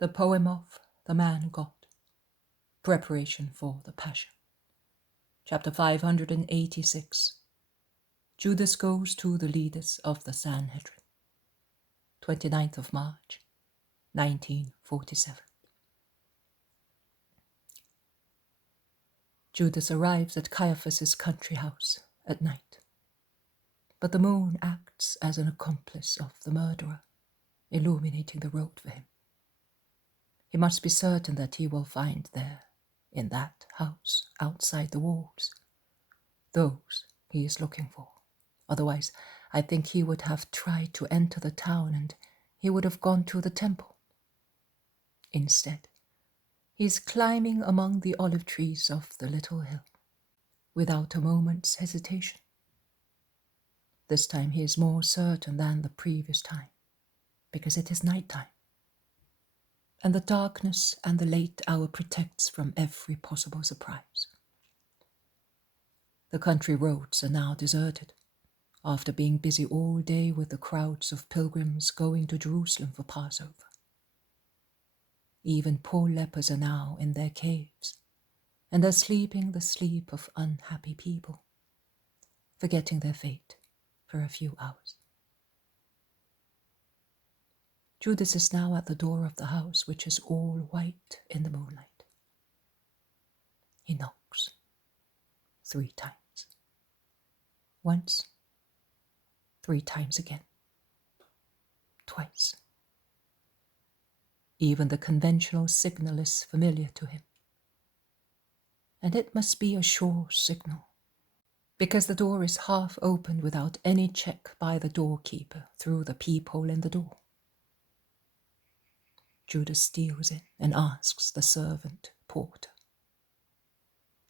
The poem of the man God. Preparation for the Passion. Chapter 586. Judas goes to the leaders of the Sanhedrin. 29th of March, 1947. Judas arrives at Caiaphas's country house at night, but the moon acts as an accomplice of the murderer, illuminating the road for him. He must be certain that he will find there, in that house outside the walls, those he is looking for. Otherwise, I think he would have tried to enter the town and he would have gone to the temple. Instead, he is climbing among the olive trees of the little hill, without a moment's hesitation. This time he is more certain than the previous time, because it is night time, and the darkness and the late hour protects from every possible surprise. The country roads are now deserted, after being busy all day with the crowds of pilgrims going to Jerusalem for Passover. Even poor lepers are now in their caves, and are sleeping the sleep of unhappy people, forgetting their fate for a few hours. Judas is now at the door of the house, which is all white in the moonlight. He knocks 3 times. Once, 3 times again. Twice. Even the conventional signal is familiar to him. And it must be a sure signal, because the door is half opened without any check by the doorkeeper through the peephole in the door. Judas steals in and asks the servant porter,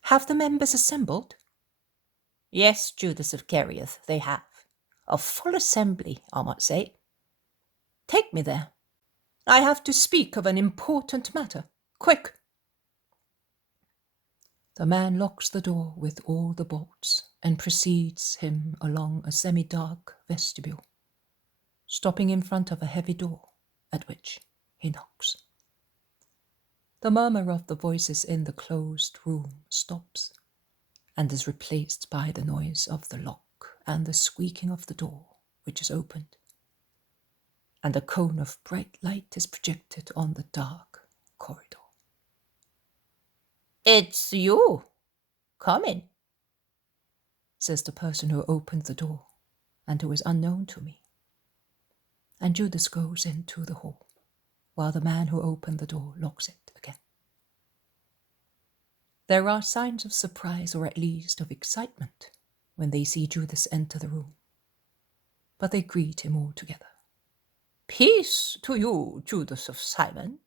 "Have the members assembled?" "Yes, Judas of Kerioth, they have. A full assembly, I might say." "Take me there. I have to speak of an important matter. Quick!" The man locks the door with all the bolts and precedes him along a semi-dark vestibule, stopping in front of a heavy door, at which he knocks. The murmur of the voices in the closed room stops, and is replaced by the noise of the lock and the squeaking of the door, which is opened, and a cone of bright light is projected on the dark corridor. "It's you. Come in," says the person who opened the door, and who is unknown to me. And Judas goes into the hall, while the man who opened the door locks it again. There are signs of surprise, or at least of excitement, when they see Judas enter the room, but they greet him all together. "Peace to you, Judas of Simon."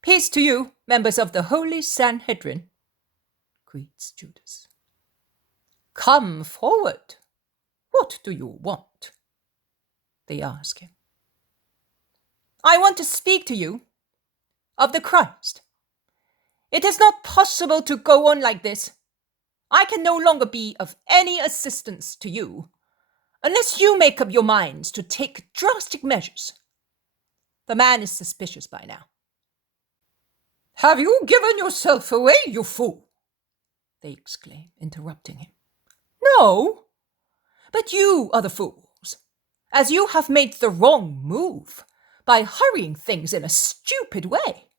"Peace to you, members of the Holy Sanhedrin," greets Judas. "Come forward. What do you want?" they ask him. "I want to speak to you of the Christ. It is not possible to go on like this. I can no longer be of any assistance to you, unless you make up your minds to take drastic measures. The man is suspicious by now." "Have you given yourself away, you fool?" they exclaim, interrupting him. "No, but you are the fools, as you have made the wrong move by hurrying things in a stupid way.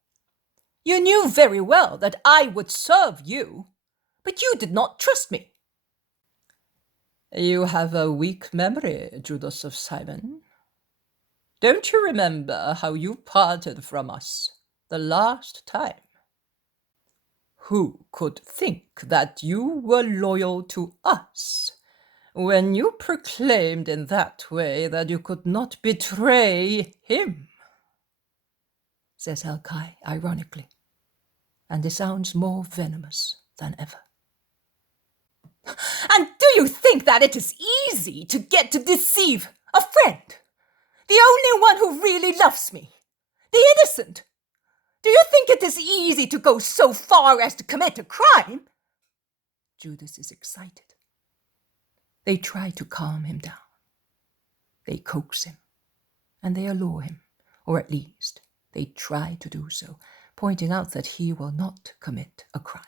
You knew very well that I would serve you, but you did not trust me." "You have a weak memory, Judas of Simon. Don't you remember how you parted from us the last time? Who could think that you were loyal to us when you proclaimed in that way that you could not betray him?" says Helkai ironically, and it sounds more venomous than ever. "And do you think that it is easy to get to deceive a friend? The only one who really loves me? The innocent? Do you think it is easy to go so far as to commit a crime?" Judas is excited. They try to calm him down. They coax him, and they allure him, or at least They try to do so, pointing out that he will not commit a crime,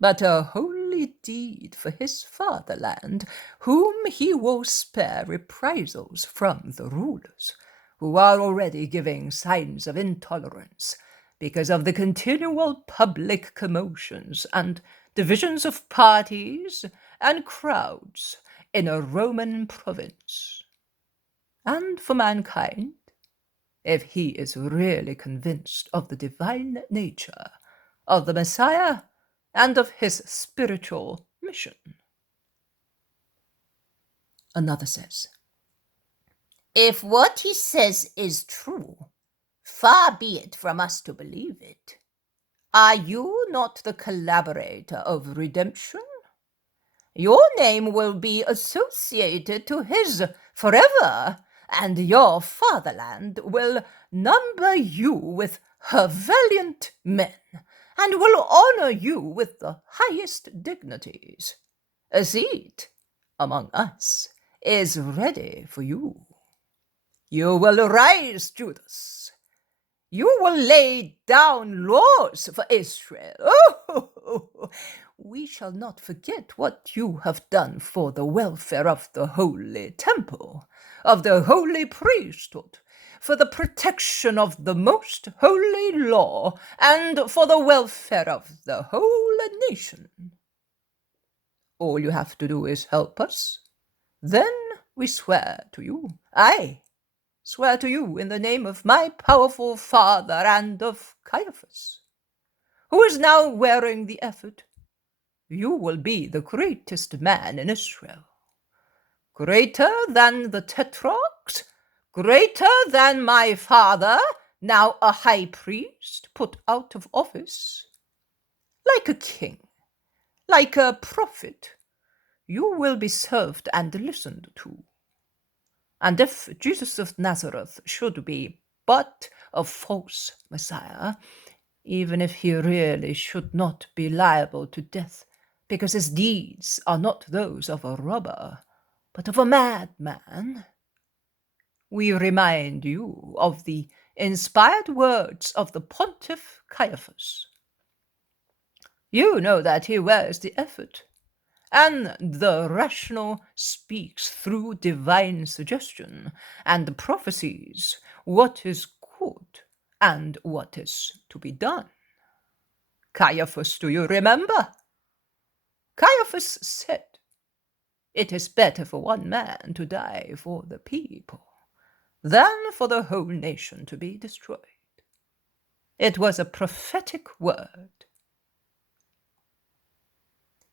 but a holy deed for his fatherland, whom he will spare reprisals from the rulers, who are already giving signs of intolerance because of the continual public commotions and divisions of parties and crowds in a Roman province. And for mankind, if he is really convinced of the divine nature of the Messiah and of his spiritual mission. Another says, If what he says is true, far be it from us to believe it. Are you not the collaborator of redemption? Your name will be associated to his forever, and your fatherland will number you with her valiant men, and will honor you with the highest dignities. A seat among us is ready for you. You will rise, Judas. You will lay down laws for Israel. Oh, we shall not forget what you have done for the welfare of the holy temple, of the holy priesthood, for the protection of the most holy law, and for the welfare of the whole nation. All you have to do is help us. Then we swear to you, I swear to you in the name of my powerful father and of Caiaphas, who is now wearing the ephod, you will be the greatest man in Israel. Greater than the tetrarchs, greater than my father, now a high priest put out of office. Like a king, like a prophet, you will be served and listened to. And if Jesus of Nazareth should be but a false Messiah, even if he really should not be liable to death, because his deeds are not those of a robber, but of a madman, we remind you of the inspired words of the Pontiff Caiaphas. You know that he wears the ephod, and the rational speaks through divine suggestion, and prophesies what is good and what is to be done. Caiaphas, do you remember? Caiaphas said, it is better for one man to die for the people than for the whole nation to be destroyed. It was a prophetic word.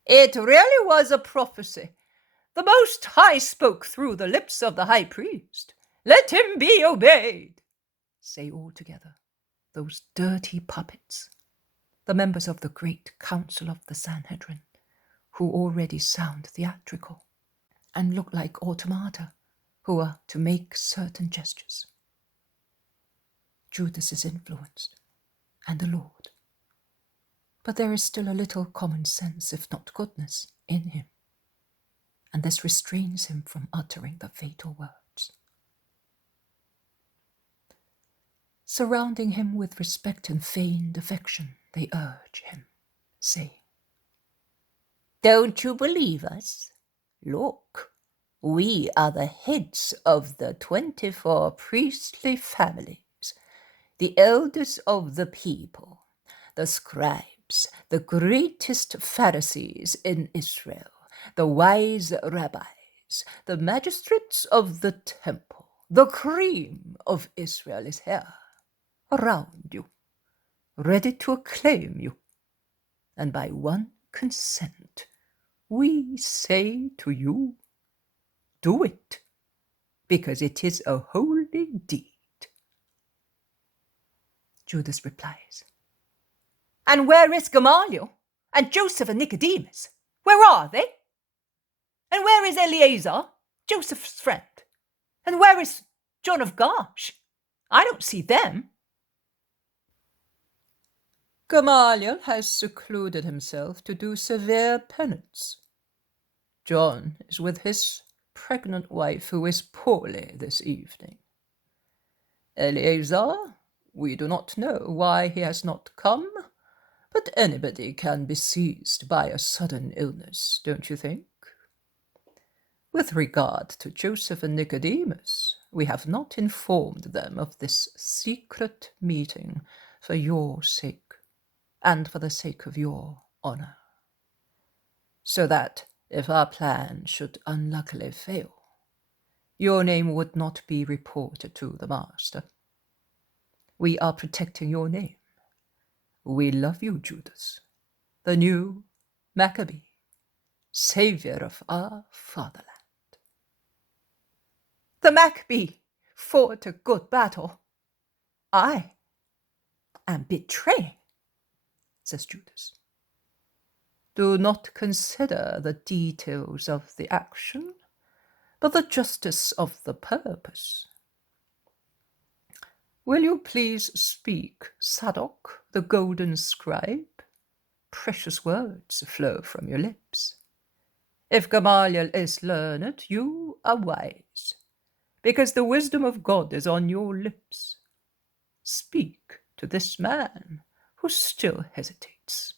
It really was a prophecy. The Most High spoke through the lips of the high priest. Let him be obeyed. Say all together, those dirty puppets, the members of the great council of the Sanhedrin, who already sound theatrical and look like automata who are to make certain gestures. Judas is influenced, and the Lord. But there is still a little common sense, if not goodness, in him, and this restrains him from uttering the fatal words. Surrounding him with respect and feigned affection, they urge him, saying, Don't you believe us? Look, we are the heads of the 24 priestly families, the elders of the people, the scribes, the greatest Pharisees in Israel, the wise rabbis, the magistrates of the temple. The cream of Israel is here, around you, ready to acclaim you. And by one consent, we say to you, do it, because it is a holy deed. Judas replies, And where is Gamaliel and Joseph and Nicodemus? Where are they? And where is Eleazar, Joseph's friend? And where is John of Gash? I don't see them. Gamaliel has secluded himself to do severe penance. John is with his pregnant wife, who is poorly this evening. Eleazar We do not know why he has not come, but anybody can be seized by a sudden illness, don't you think? With regard to Joseph and Nicodemus, we have not informed them of this secret meeting for your sake and for the sake of your honor, so that if our plan should unluckily fail, your name would not be reported to the master. We are protecting your name. We love you, Judas, the new Maccabee, savior of our fatherland. The Maccabee fought a good battle. I am betraying, says Judas. Do not consider the details of the action, but the justice of the purpose. Will you please speak, Zadok, the golden scribe? Precious words flow from your lips. If Gamaliel is learned, you are wise, because the wisdom of God is on your lips. Speak to this man who still hesitates.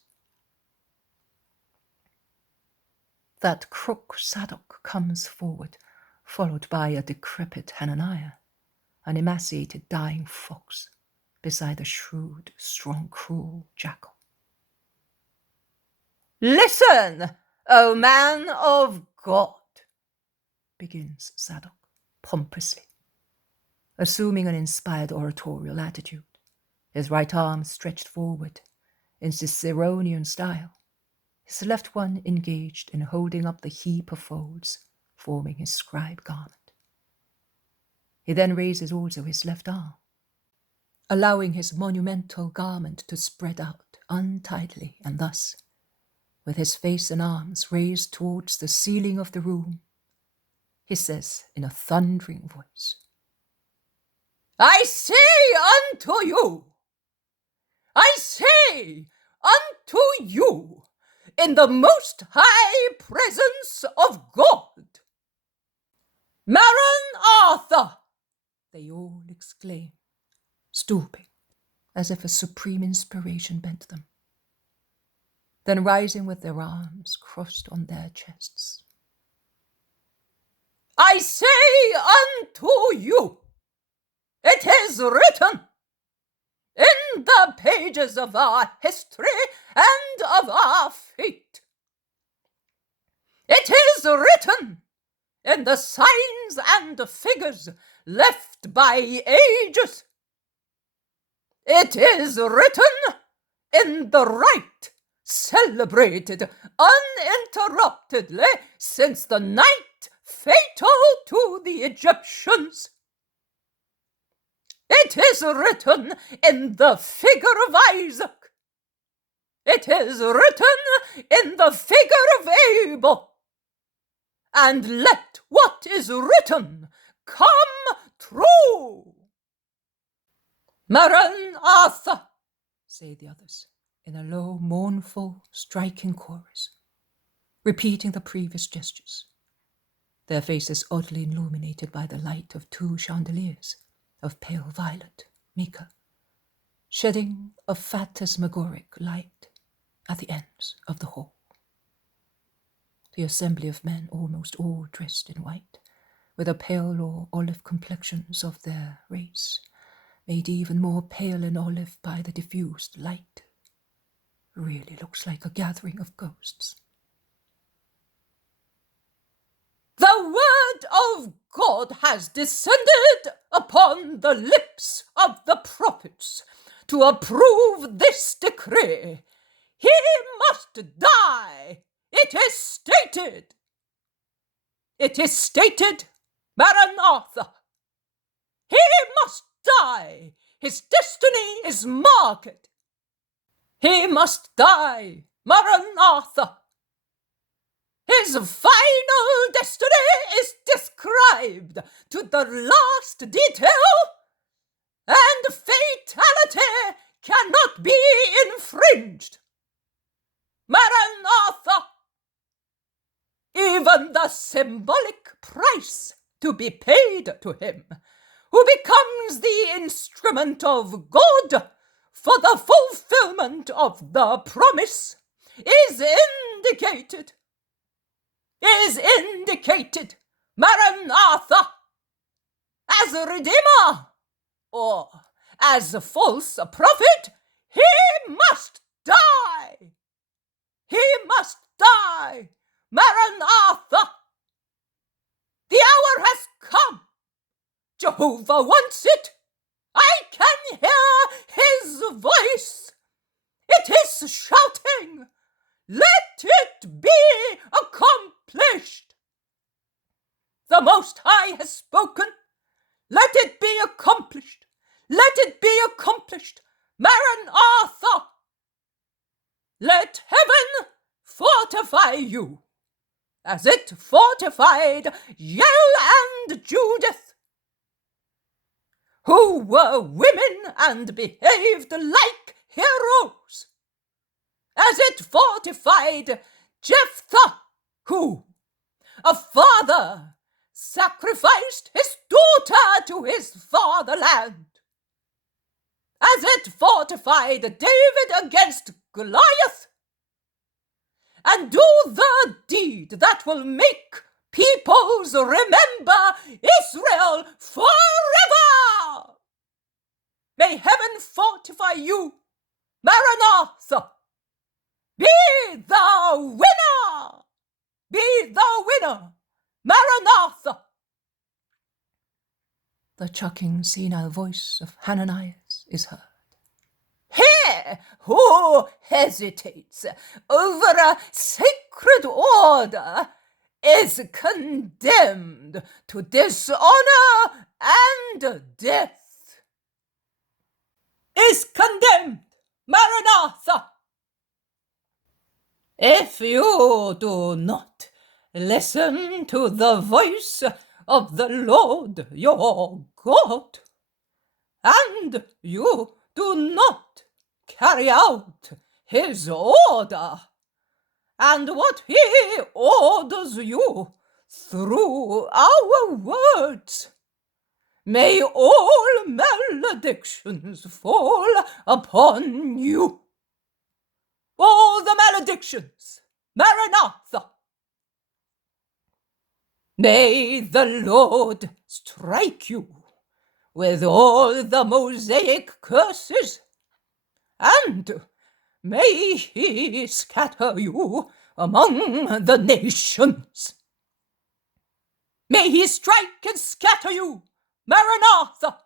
That crook Zadok comes forward, followed by a decrepit Hananiah, an emaciated dying fox, beside a shrewd, strong, cruel jackal. Listen, O man of God, begins Zadok pompously, assuming an inspired oratorial attitude, his right arm stretched forward in Ciceronian style, his left one engaged in holding up the heap of folds forming his scribe garment. He then raises also his left arm, allowing his monumental garment to spread out untidily, and thus, with his face and arms raised towards the ceiling of the room, he says in a thundering voice, I say unto you, in the most high presence of God, Maranatha! They all exclaim, stooping, as if a supreme inspiration bent them, then rising with their arms crossed on their chests. I say unto you, it is written in the pages of our history and of our fate. It is written in the signs and figures left by ages. It is written in the rite celebrated uninterruptedly since the night fatal to the Egyptians. It is written in the figure of Isaac. It is written in the figure of Abel. And let what is written come true. Maranatha, say the others, in a low, mournful, striking chorus, repeating the previous gestures, their faces oddly illuminated by the light of two chandeliers of pale violet mica, shedding a phantasmagoric light at the ends of the hall. The assembly of men, almost all dressed in white, with the pale or olive complexions of their race, made even more pale and olive by the diffused light, really looks like a gathering of ghosts. The word of God has descended upon the lips of the prophets to approve this decree. He must die. It is stated. It is stated, Maranatha. He must die. His destiny is marked. He must die, Maranatha. His final destiny is described to the last detail, and fatality cannot be infringed. Maranatha! Even the symbolic price to be paid to him who becomes the instrument of God for the fulfillment of the promise, is indicated, Maranatha, as a redeemer, or as a false prophet. He must die. He must die. Maranatha. The hour has come. Jehovah wants it. I can hear his voice. It is shouting, "Let it be accomplished." The Most High has spoken. Let it be accomplished. Let it be accomplished. Maranatha. Let heaven fortify you, as it fortified Jael and Judith, who were women and behaved like heroes, as it fortified Jephthah, who, a father, sacrificed his daughter to his fatherland, as it fortified David against Goliath, and do the deed that will make peoples remember Israel forever. May heaven fortify you, Maranatha. Be the winner. Be the winner, Maranatha. The chuckling, senile voice of Hananias is heard. He who hesitates over a sacred order is condemned to dishonor and death. Is condemned, Maranatha. If you do not listen to the voice of the Lord your God, and you do not carry out his order, and what he orders you through our words, may all maledictions fall upon you. All the maledictions, Maranatha. May the Lord strike you with all the Mosaic curses, and may he scatter you among the nations. May he strike and scatter you, Maranatha.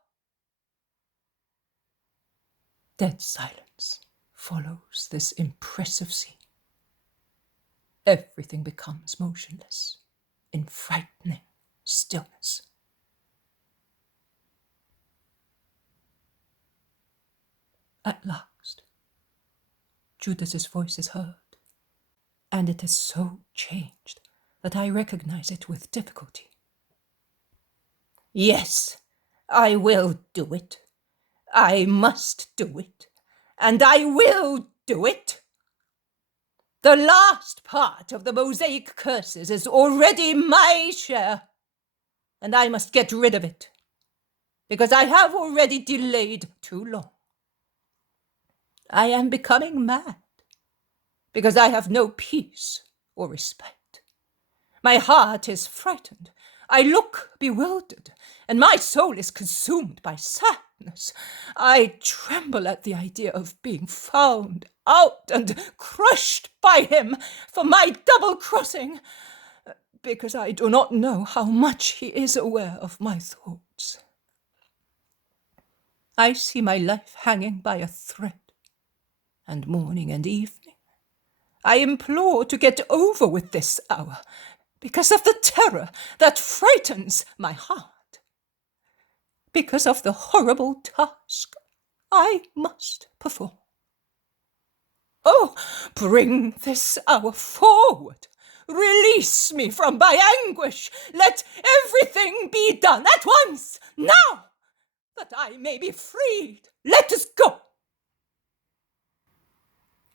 Dead silence follows this impressive scene. Everything becomes motionless in frightening stillness. At last, Judas's voice is heard, and it is so changed that I recognize it with difficulty. Yes, I will do it. I must do it, and I will do it. The last part of the Mosaic curses is already my share, and I must get rid of it, because I have already delayed too long. I am becoming mad, because I have no peace or respect. My heart is frightened. I look bewildered, and my soul is consumed by sadness. I tremble at the idea of being found out and crushed by him for my double-crossing, because I do not know how much he is aware of my thoughts. I see my life hanging by a thread, and morning and evening I implore to get over with this hour, because of the terror that frightens my heart, because of the horrible task I must perform. Oh, bring this hour forward. Release me from my anguish. Let everything be done at once, now, that I may be freed. Let us go.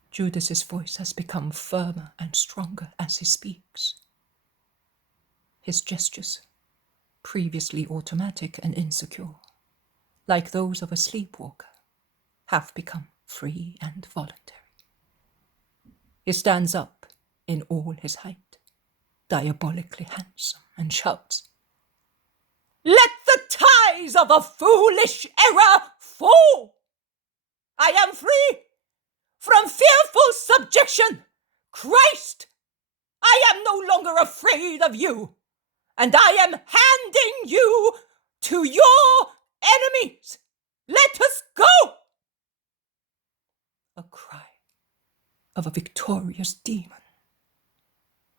Judas's voice has become firmer and stronger as he speaks. His gestures, previously automatic and insecure, like those of a sleepwalker, have become free and voluntary. He stands up in all his height, diabolically handsome, and shouts, "Let the ties of a foolish error fall! I am free from fearful subjection. Christ, I am no longer afraid of you, and I am handing you to your enemies. Let us go!" A cry of a victorious demon,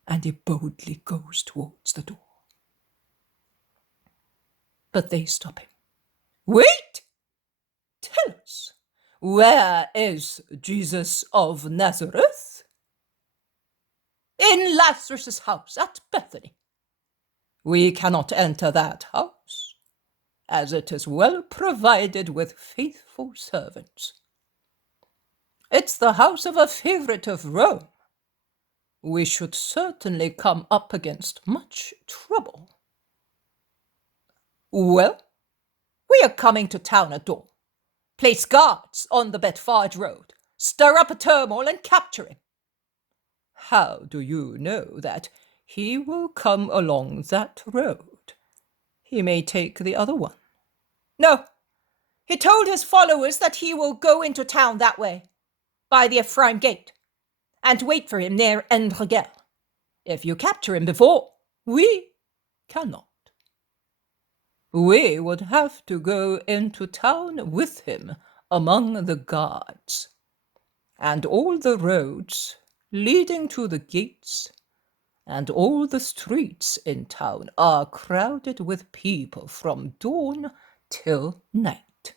and he boldly goes towards the door. But they stop him. "Wait! Tell us, where is Jesus of Nazareth?" "In Lazarus' house at Bethany." "We cannot enter that house, as it is well provided with faithful servants." "It's the house of a favorite of Rome. We should certainly come up against much trouble." "Well, we are coming to town at dawn. Place guards on the Bedford road, stir up a turmoil, and capture him." "How do you know that he will come along that road? He may take the other one." "No, he told his followers that he will go into town that way, by the Ephraim gate, and wait for him near Endregel. If you capture him before, we cannot. We would have to go into town with him among the guards, and all the roads leading to the gates and all the streets in town are crowded with people from dawn till night.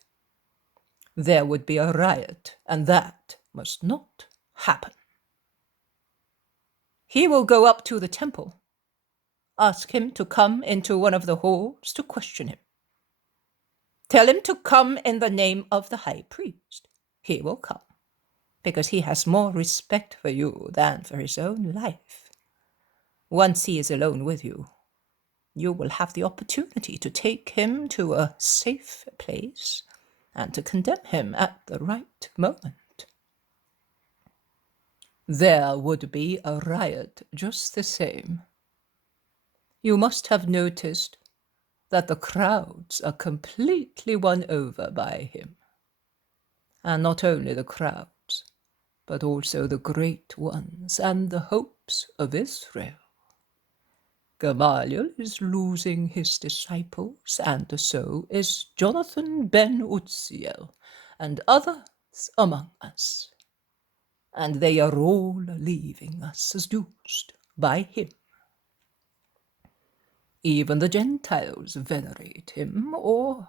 There would be a riot, and that must not happen. He will go up to the temple. Ask him to come into one of the halls to question him. Tell him to come in the name of the high priest. He will come, because he has more respect for you than for his own life. Once he is alone with you, you will have the opportunity to take him to a safe place and to condemn him at the right moment. There would be a riot just the same. You must have noticed that the crowds are completely won over by him. And not only the crowds, but also the great ones and the hopes of Israel. Gamaliel is losing his disciples, and so is Jonathan ben Uzziel, and others among us. And they are all leaving us seduced by him. Even the Gentiles venerate him, or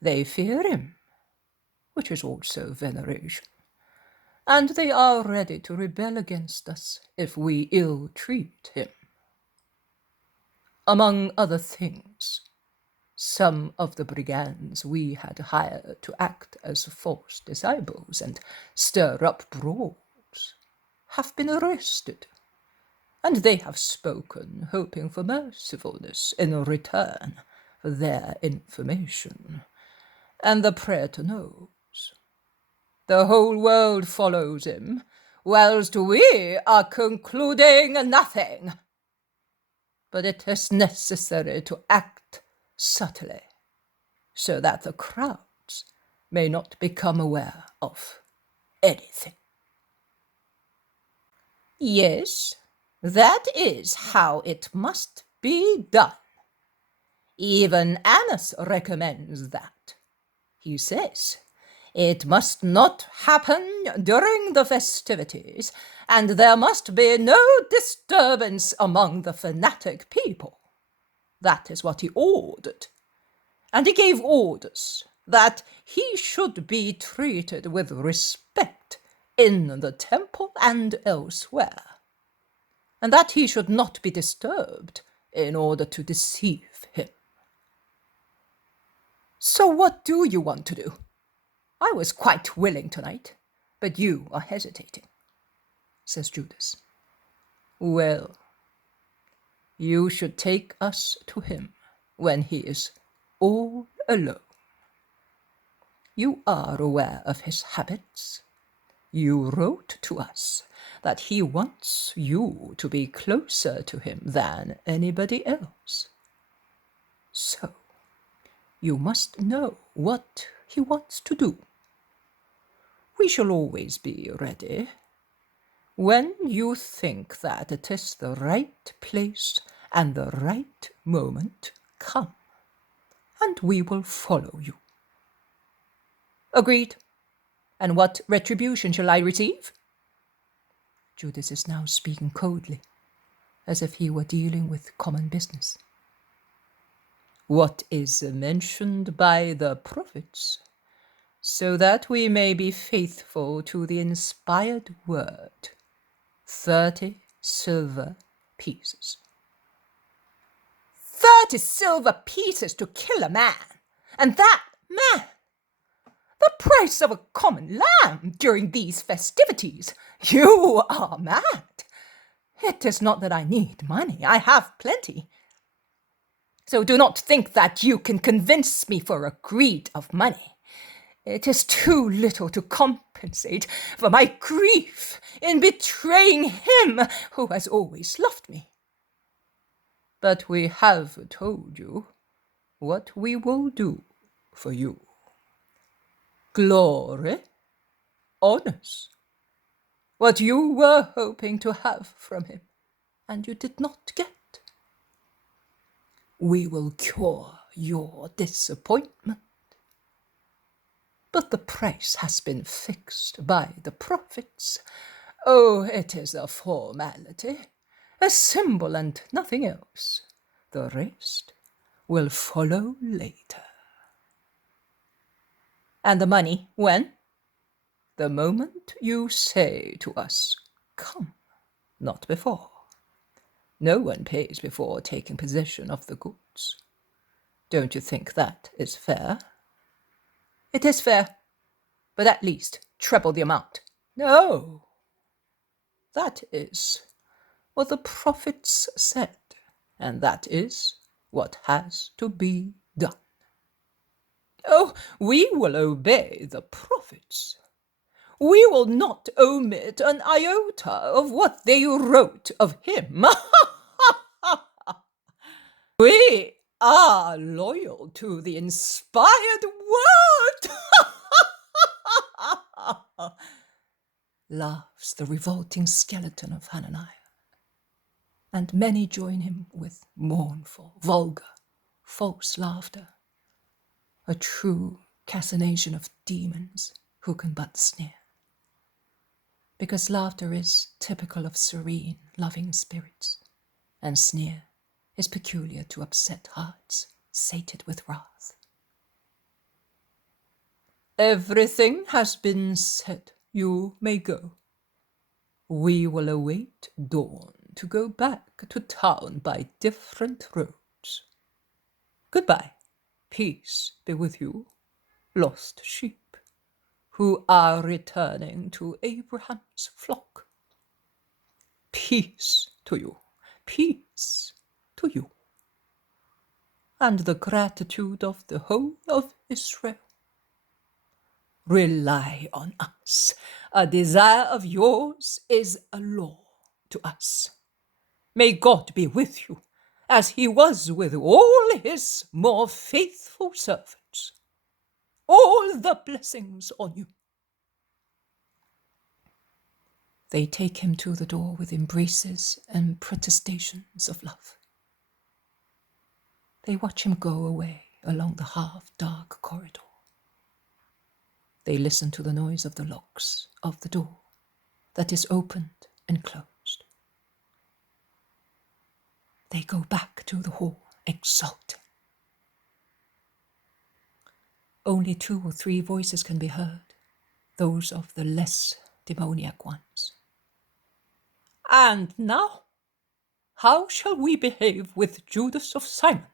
they fear him, which is also veneration. And they are ready to rebel against us if we ill-treat him. Among other things, some of the brigands we had hired to act as false disciples and stir up brawls have been arrested, and they have spoken, hoping for mercifulness in return for their information. And the praetor knows. The whole world follows him, whilst we are concluding nothing. But it is necessary to act subtly, so that the crowds may not become aware of anything. Yes, that is how it must be done. Even Annas recommends that. He says, it must not happen during the festivities, and there must be no disturbance among the fanatic people. That is what he ordered. And he gave orders that he should be treated with respect in the temple and elsewhere, and that he should not be disturbed in order to deceive him. So what do you want to do? I was quite willing tonight, but you are hesitating, says Judas. Well, you should take us to him when he is all alone. You are aware of his habits. You wrote to us that he wants you to be closer to him than anybody else. So, you must know what he wants to do. We shall always be ready. When you think that it is the right place and the right moment, come, and we will follow you. Agreed. And what retribution shall I receive? Judas is now speaking coldly, as if he were dealing with common business. What is mentioned by the prophets, so that we may be faithful to the inspired word. 30 silver pieces. 30 silver pieces to kill a man, and that man! The price of a common lamb during these festivities. You are mad. It is not that I need money. I have plenty. So do not think that you can convince me for a greed of money. It is too little to compensate for my grief in betraying him who has always loved me. But we have told you what we will do for you. Glory, honors, what you were hoping to have from him, and you did not get. We will cure your disappointment. But the price has been fixed by the prophets. Oh, it is a formality, a symbol and nothing else. The rest will follow later. And the money, when? The moment you say to us, come, not before. No one pays before taking possession of the goods. Don't you think that is fair? It is fair, but at least treble the amount. No, that is what the prophets said, and that is what has to be done. Oh, we will obey the prophets. We will not omit an iota of what they wrote of him. We are loyal to the inspired word. Laughs the revolting skeleton of Hananiah, and many join him with mournful, vulgar, false laughter, a true cachinnation of demons who can but sneer. Because laughter is typical of serene, loving spirits, and sneer is peculiar to upset hearts sated with wrath. Everything has been said. You may go. We will await dawn to go back to town by different roads. Goodbye. Peace be with you, lost sheep, who are returning to Abraham's flock. Peace to you, peace to you, and the gratitude of the whole of Israel. Rely on us. A desire of yours is a law to us. May God be with you, as he was with all his more faithful servants. All the blessings on you. They take him to the door with embraces and protestations of love. They watch him go away along the half-dark corridor. They listen to the noise of the locks of the door that is opened and closed. They go back to the hall, exulting. Only 2 or 3 voices can be heard, those of the less demoniac ones. And now, how shall we behave with Judas of Simon?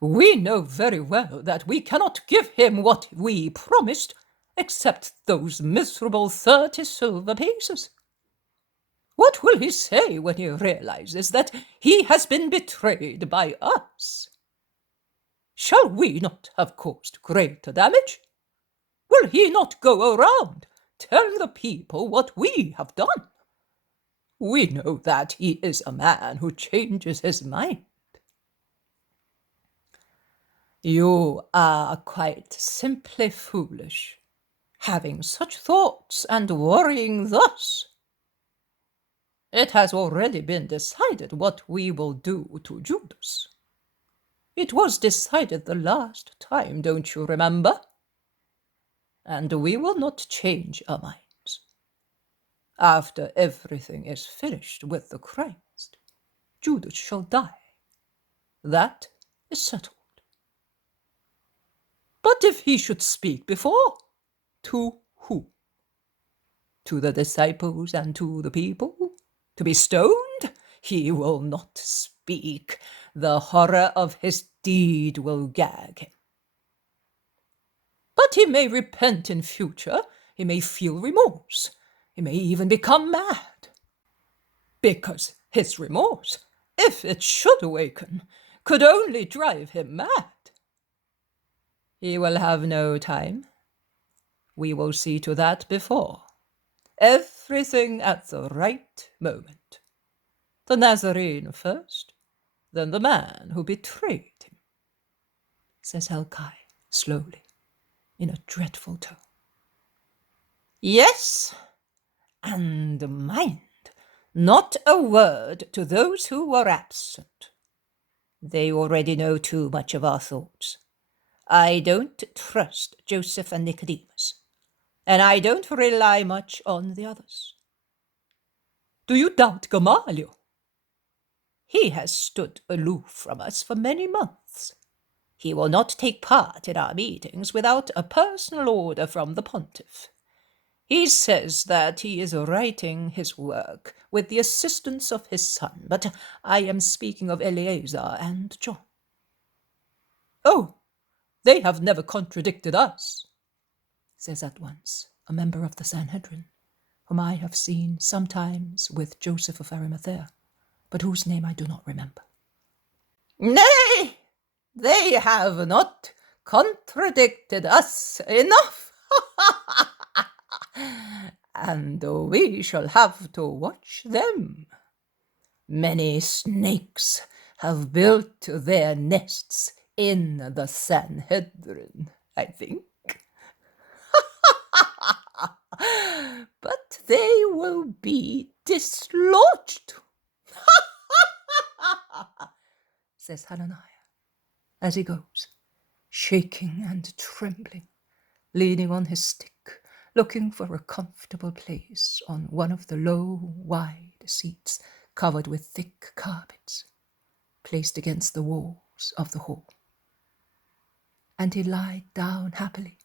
We know very well that we cannot give him what we promised, except those miserable 30 silver pieces. What will he say when he realizes that he has been betrayed by us? Shall we not have caused greater damage? Will he not go around, tell the people what we have done? We know that he is a man who changes his mind. You are quite simply foolish, having such thoughts and worrying thus. It has already been decided what we will do to Judas. It was decided the last time, don't you remember? And we will not change our minds. After everything is finished with the Christ, Judas shall die. That is settled. But if he should speak before, to whom? To the disciples and to the people? To be stoned? He will not speak. The horror of his deed will gag him. But he may repent in future. He may feel remorse. He may even become mad. Because his remorse, if it should awaken, could only drive him mad. He will have no time. We will see to that before. Everything at the right moment. The Nazarene first, then the man who betrayed him, says Helkai slowly, in a dreadful tone. Yes, and mind, not a word to those who were absent. They already know too much of our thoughts. I don't trust Joseph and Nicodemus, and I don't rely much on the others. Do you doubt Gamaliel? He has stood aloof from us for many months. He will not take part in our meetings without a personal order from the pontiff. He says that he is writing his work with the assistance of his son, but I am speaking of Eleazar and John. Oh, they have never contradicted us, says at once a member of the Sanhedrin, whom I have seen sometimes with Joseph of Arimathea, but whose name I do not remember. Nay, they have not contradicted us enough. And we shall have to watch them. Many snakes have built their nests in the Sanhedrin, I think. But they will be dislodged, says Hananiah, as he goes, shaking and trembling, leaning on his stick, looking for a comfortable place on one of the low, wide seats covered with thick carpets, placed against the walls of the hall. And he lies down happily,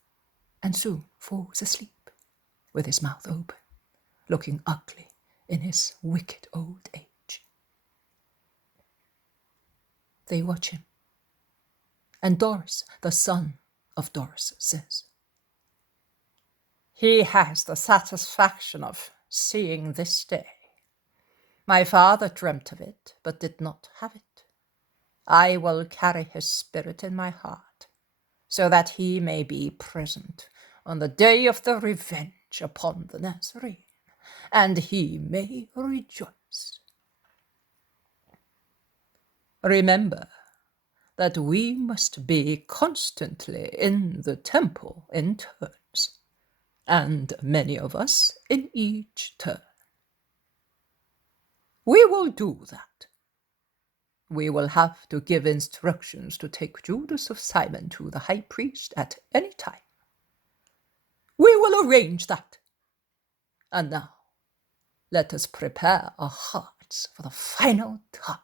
and soon falls asleep, with his mouth open, looking ugly in his wicked old age. They watch him, and Doris, the son of Doris, says, "He has the satisfaction of seeing this day. My father dreamt of it, but did not have it. I will carry his spirit in my heart, so that he may be present on the day of the revenge upon the Nazarene, and he may rejoice. Remember that we must be constantly in the temple in turns, and many of us in each turn. We will do that. We will have to give instructions to take Judas of Simon to the high priest at any time. We will arrange that. And now, let us prepare our hearts for the final task.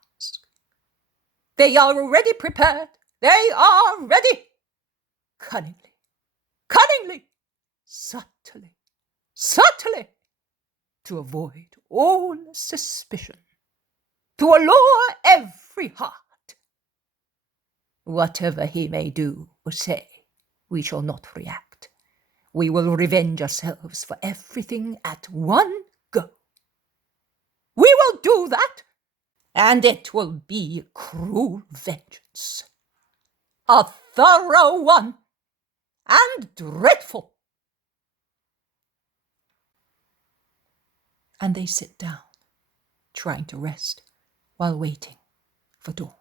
They are already prepared. They are ready. Cunningly, cunningly, subtly, subtly, to avoid all suspicion, to allure every heart. Whatever he may do or say, we shall not react. We will revenge ourselves for everything at one go. We will do that, and it will be cruel vengeance. A thorough one, and dreadful. and they sit down, trying to rest while waiting for dawn.